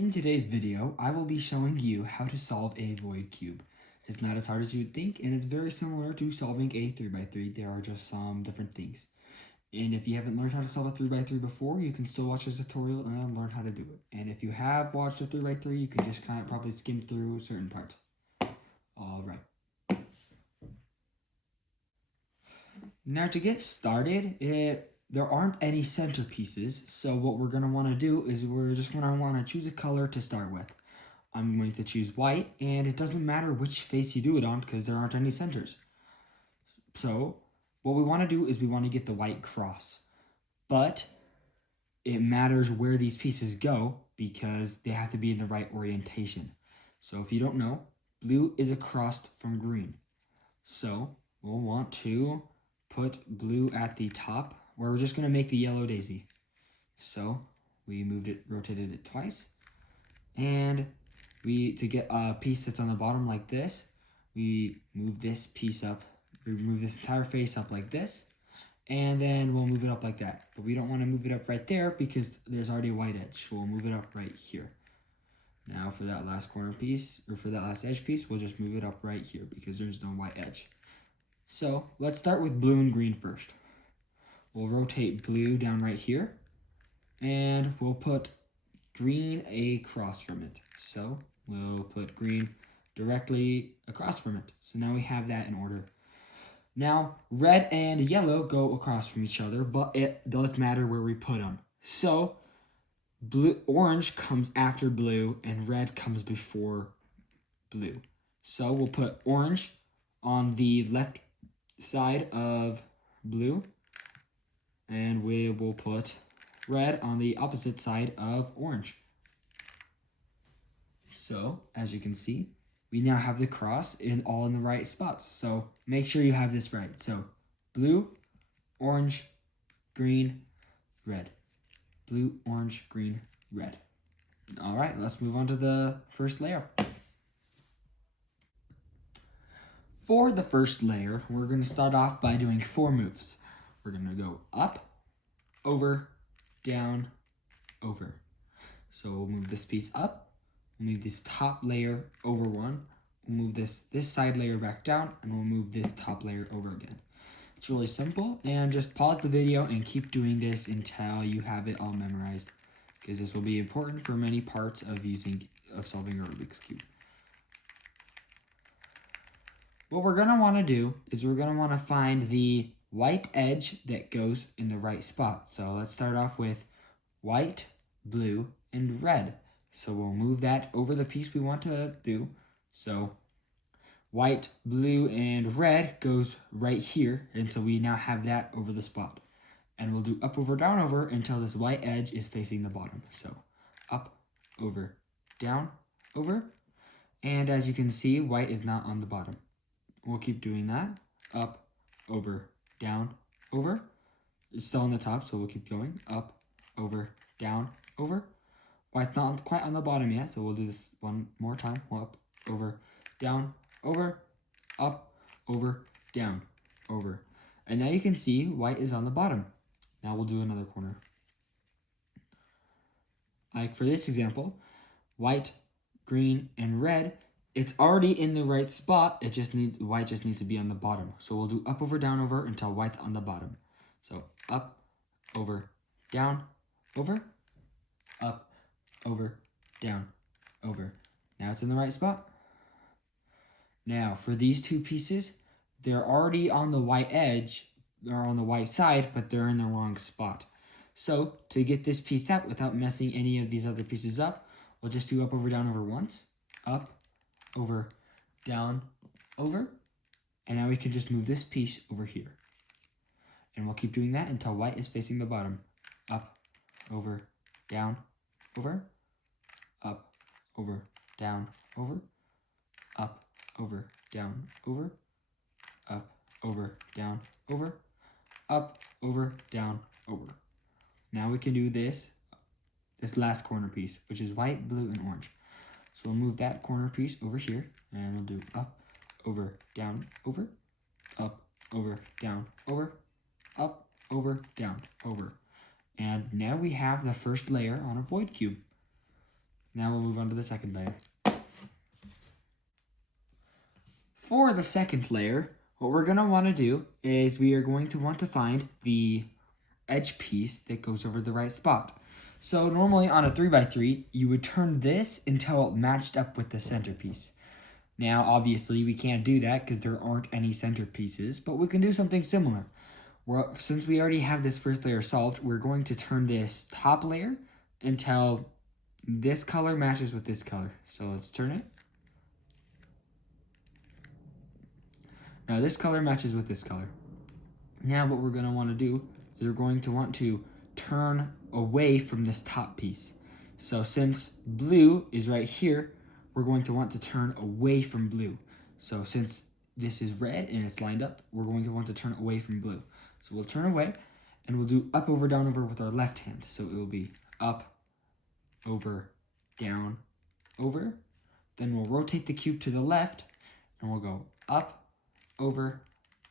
In today's video, I will be showing you how to solve a void cube. It's not as hard as you'd think, and it's very similar to solving a 3x3. There are just some different things. And if you haven't learned how to solve a 3x3 before, you can still watch this tutorial and then learn how to do it. And if you have watched a 3x3, you can just kind of probably skim through certain parts. Alright. Now to get started, there aren't any centerpieces, so what we're going to want to do is we're just going to want to choose a color to start with. I'm going to choose white, and it doesn't matter which face you do it on because there aren't any centers. So what we want to do is we want to get the white cross, but it matters where these pieces go because they have to be in the right orientation. So if you don't know, blue is across from green. So we'll want to put blue at the top where we're just going to make the yellow daisy. So we rotated it twice, and to get a piece that's on the bottom like this, we move this piece up, we move this entire face up like this, and then we'll move it up like that. But we don't want to move it up right there because there's already a white edge. So we'll move it up right here. Now for that last corner piece, or for that last edge piece, we'll just move it up right here because there's no white edge. So let's start with blue and green first. We'll rotate blue down right here, and we'll put green across from it. So we'll put green directly across from it. So now we have that in order. Now, red and yellow go across from each other, but it does matter where we put them. So orange comes after blue, and red comes before blue. So we'll put orange on the left side of blue, and we will put red on the opposite side of orange. So, as you can see, we now have the cross all in the right spots. So make sure you have this right. So blue, orange, green, red. Blue, orange, green, red. All right, let's move on to the first layer. For the first layer, we're going to start off by doing 4 moves. We're going to go up, over, down, over. So we'll move this piece up, we'll move this top layer over one, we'll move this side layer back down, and we'll move this top layer over again. It's really simple, and just pause the video and keep doing this until you have it all memorized, because this will be important for many parts of solving a Rubik's Cube. What we're going to want to do is we're going to want to find the white edge that goes in the right spot. So let's start off with white, blue, and red. So we'll move that over the piece we want to do. So white, blue, and red goes right here, and so we now have that over the spot. And we'll do up, over, down, over until this white edge is facing the bottom. So up, over, down, over. And as you can see, white is not on the bottom. We'll keep doing that. Up, over, down, over. It's still on the top, so we'll keep going. Up, over, down, over. White's not quite on the bottom yet, so we'll do this one more time. Up, over, down, over, up, over, down, over. And now you can see white is on the bottom. Now we'll do another corner. Like for this example, white, green, and red, it's already in the right spot. White just needs to be on the bottom. So we'll do up, over, down, over until white's on the bottom. So up, over, down, over, up, over, down, over. Now it's in the right spot. Now for these 2 pieces, they're already on the white edge, they're on the white side, but they're in the wrong spot. So to get this piece out without messing any of these other pieces up, we'll just do up, over, down, over once. Up, over, down, over. And now we can just move this piece over here. And we'll keep doing that until white is facing the bottom. Up, over, down, over. Up, over, down, over. Up, over, down, over. Up, over, down, over. Up, over, down, over. Now we can do this last corner piece, which is white, blue, and orange. So we'll move that corner piece over here, and we'll do up, over, down, over. Up, over, down, over. Up, over, down, over. And now we have the first layer on a void cube. Now we'll move on to the second layer. For the second layer, what we're going to want to do is we are going to want to find the edge piece that goes over the right spot. So normally on a 3x3, you would turn this until it matched up with the centerpiece. Now, obviously, we can't do that because there aren't any centerpieces, but we can do something similar. Since we already have this first layer solved, we're going to turn this top layer until this color matches with this color. So let's turn it. Now this color matches with this color. Now what we're going to want to do is we're going to want to turn away from this top piece. So since blue is right here, we're going to want to turn away from blue. So since this is red and it's lined up, we're going to want to turn away from blue. So we'll turn away and we'll do up, over, down, over with our left hand. So it will be up, over, down, over. Then we'll rotate the cube to the left and we'll go up, over,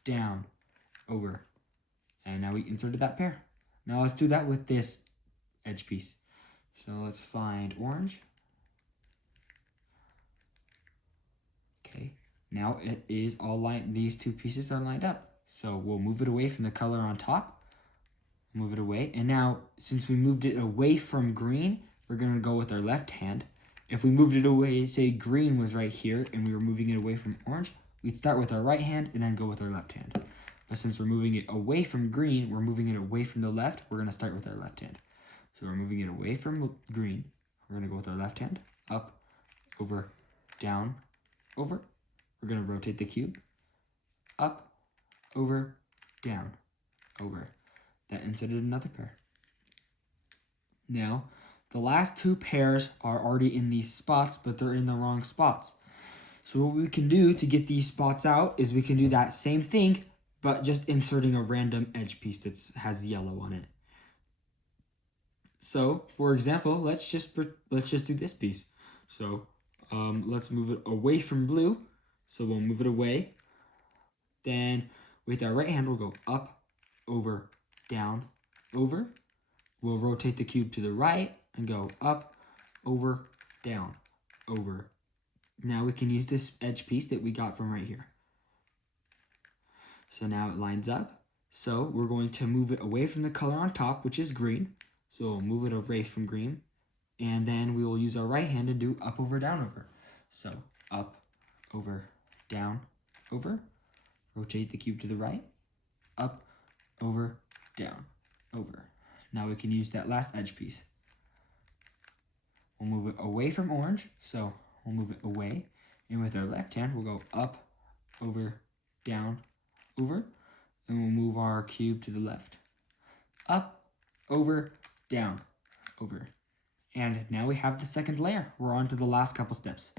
down, over. And now we inserted that pair. Now let's do that with this edge piece. So let's find orange. Okay, now it is all lined, these two pieces are lined up. So we'll move it away from the color on top, move it away. And now since we moved it away from green, we're gonna go with our left hand. If we moved it away, say green was right here and we were moving it away from orange, we'd start with our right hand and then go with our left hand. But since we're moving it away from green, we're moving it away from the left, we're gonna start with our left hand. So we're moving it away from green, we're gonna go with our left hand, up, over, down, over. We're gonna rotate the cube, up, over, down, over. That inserted another pair. Now, the last two pairs are already in these spots, but they're in the wrong spots. So what we can do to get these spots out is we can do that same thing, but just inserting a random edge piece that has yellow on it. So, for example, let's just do this piece. So, let's move it away from blue. So we'll move it away. Then with our right hand, we'll go up, over, down, over. We'll rotate the cube to the right and go up, over, down, over. Now we can use this edge piece that we got from right here. So now it lines up. So we're going to move it away from the color on top, which is green. So we'll move it away from green. And then we will use our right hand to do up, over, down, over. So up, over, down, over. Rotate the cube to the right. Up, over, down, over. Now we can use that last edge piece. We'll move it away from orange. So we'll move it away. And with our left hand, we'll go up, over, down, over. And we'll move our cube to the left. Up, over, down, over. And now we have the second layer. We're on to the last couple steps.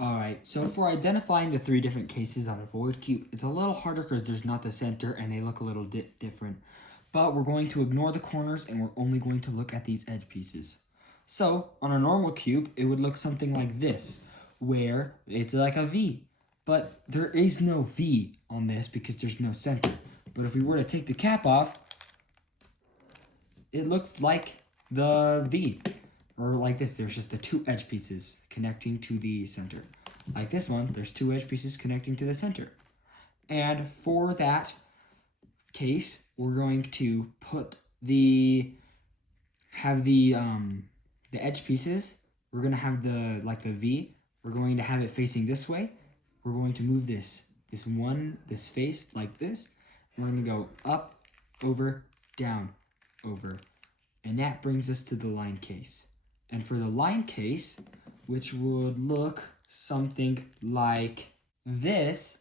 Alright, so for identifying the three different cases on a void cube, it's a little harder because there's not the center and they look a little different. But we're going to ignore the corners and we're only going to look at these edge pieces. So, on a normal cube, it would look something like this, where it's like a V. But there is no V on this because there's no center. But if we were to take the cap off, it looks like the V. Or like this, there's just the two edge pieces connecting to the center. Like this one, there's two edge pieces connecting to the center. And for that case, we're going to put the edge pieces. We're gonna have the V. We're going to have it facing this way. We're going to move this face like this. And we're gonna go up, over, down, over. And that brings us to the line case. And for the line case, which would look something like this,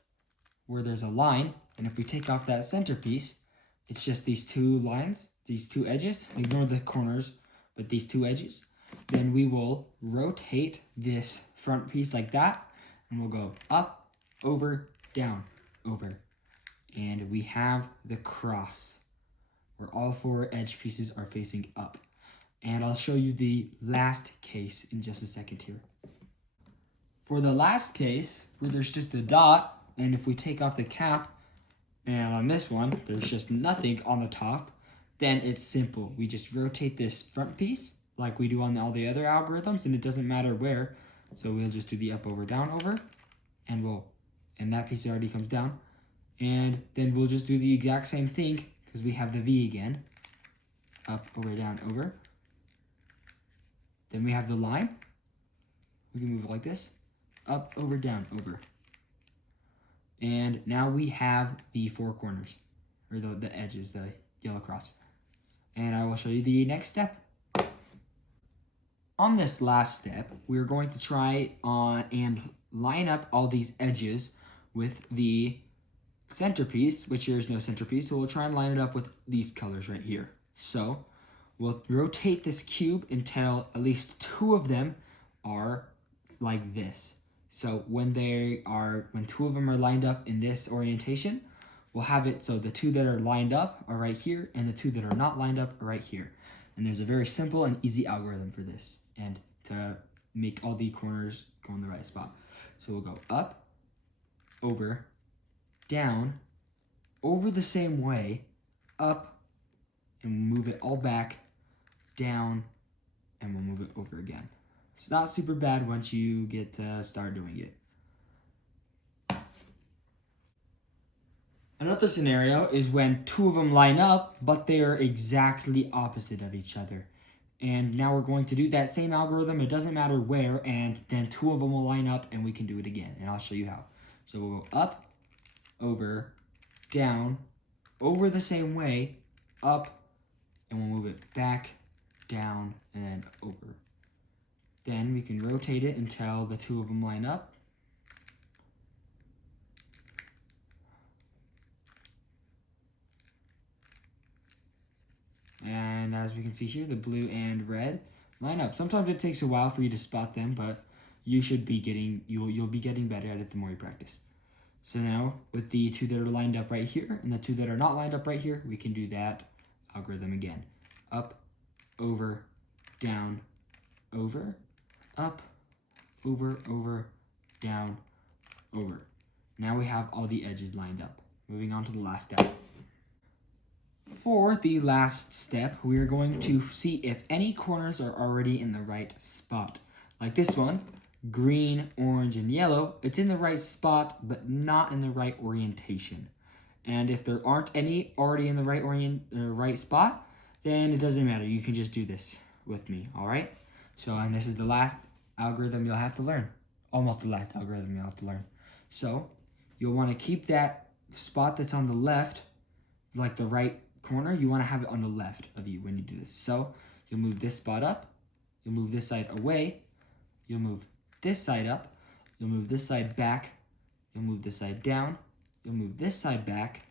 where there's a line, and if we take off that centerpiece, it's just these two lines, these two edges, ignore the corners, but these two edges. Then we will rotate this front piece like that, and we'll go up, over, down, over. And we have the cross, where all four edge pieces are facing up. And I'll show you the last case in just a second here. For the last case, where there's just a dot, and if we take off the cap, and on this one, there's just nothing on the top, then it's simple. We just rotate this front piece like we do on all the other algorithms, and it doesn't matter where. So we'll just do the up, over, down, over, and that piece already comes down. And then we'll just do the exact same thing because we have the V again. Up, over, down, over. Then we have the line. We can move it like this. Up, over, down, over. And now we have the four corners, or the edges, the yellow cross. And I will show you the next step. On this last step, we're going to try and line up all these edges with the centerpiece, which here is no centerpiece, so we'll try and line it up with these colors right here. So we'll rotate this cube until at least two of them are like this. So when two of them are lined up in this orientation, we'll have it so the two that are lined up are right here, and the two that are not lined up are right here. And there's a very simple and easy algorithm for this, and to make all the corners go in the right spot. So we'll go up, over, down, over the same way, up, and move it all back, down, and we'll move it over again. It's not super bad once you get to start doing it. Another scenario is when two of them line up, but they are exactly opposite of each other. And now we're going to do that same algorithm. It doesn't matter where, and then two of them will line up and we can do it again. And I'll show you how. So we'll go up, over, down, over the same way, up, and we'll move it back, down, and then over. Then we can rotate it until the two of them line up. And as we can see here, the blue and red line up. Sometimes it takes a while for you to spot them, but you should be you'll be getting better at it the more you practice. So now with the two that are lined up right here and the two that are not lined up right here, we can do that algorithm again. Up, over, down, over, up, over, down, over. Now we have all the edges lined up. Moving on to the last step. For the last step, we are going to see if any corners are already in the right spot. Like this one, green, orange, and yellow, it's in the right spot, but not in the right orientation. And if there aren't any already in the right spot, then it doesn't matter. You can just do this with me, all right? So, and this is the last algorithm you'll have to learn. Almost the last algorithm you'll have to learn. So, you'll want to keep that spot that's on the left, like the right corner, you want to have it on the left of you when you do this. So you'll move this spot up, you'll move this side away, you'll move this side up, you'll move this side back, you'll move this side down, you'll move this side back,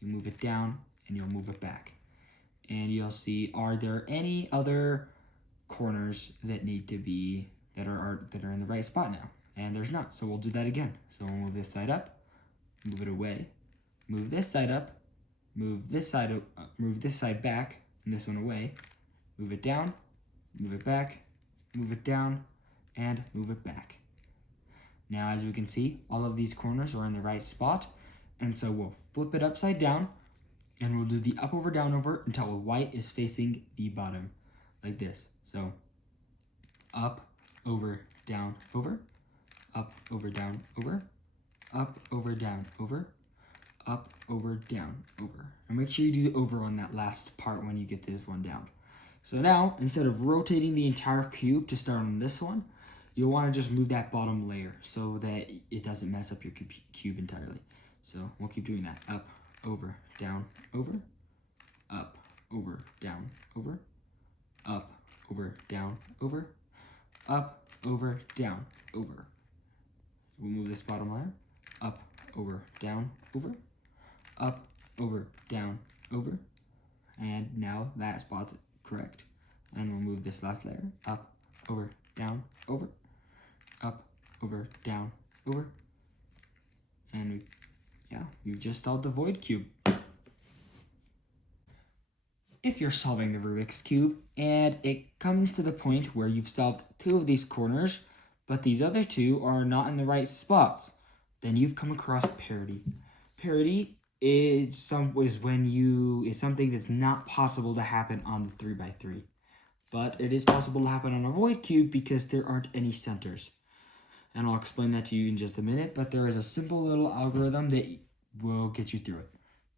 you'll move it down, and you'll move it back. And you'll see, are there any other corners that need to be, that are in the right spot now? And there's not, so we'll do that again. So we'll move this side up, move it away, move this side up, move this side back, and this one away, move it down, move it back, move it down, and move it back. Now, as we can see, all of these corners are in the right spot, and so we'll flip it upside down, and we'll do the up, over, down, over until white is facing the bottom, like this. So, up, over, down, over, up, over, down, over, up, over, down, over, up, over, down, over. And make sure you do the over on that last part when you get this one down. So now, instead of rotating the entire cube to start on this one, you'll want to just move that bottom layer so that it doesn't mess up your cube entirely. So we'll keep doing that. Up, over, down, over, up, over, down, over, up, over, down, over, up, over, down, over. We'll move this bottom layer. Up, over, down, over, up, over, down, over, and now that spot's correct. And we'll move this last layer. Up, over, down, over, up, over, down, over, and we've just solved the void cube. If you're solving the Rubik's Cube and it comes to the point where you've solved two of these corners, but these other two are not in the right spots, then you've come across parity. Parity is something that's not possible to happen on the 3x3. but it is possible to happen on a void cube because there aren't any centers. And I'll explain that to you in just a minute, but there is a simple little algorithm that will get you through it.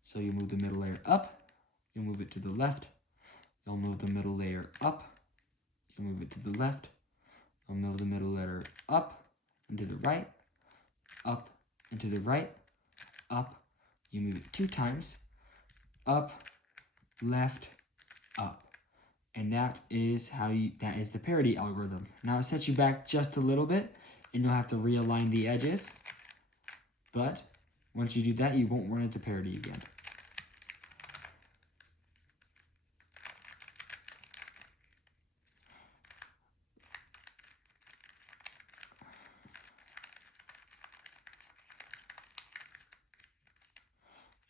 So you move the middle layer up, you move it to the left, you'll move the middle layer up, you move it to the left, you'll move the middle layer up and to the right, up and to the right, up, you move it 2 times, up, left, up. And that is that is the parity algorithm. Now it sets you back just a little bit, and you'll have to realign the edges. But once you do that, you won't run into parity again.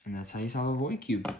And that's how you solve a void cube.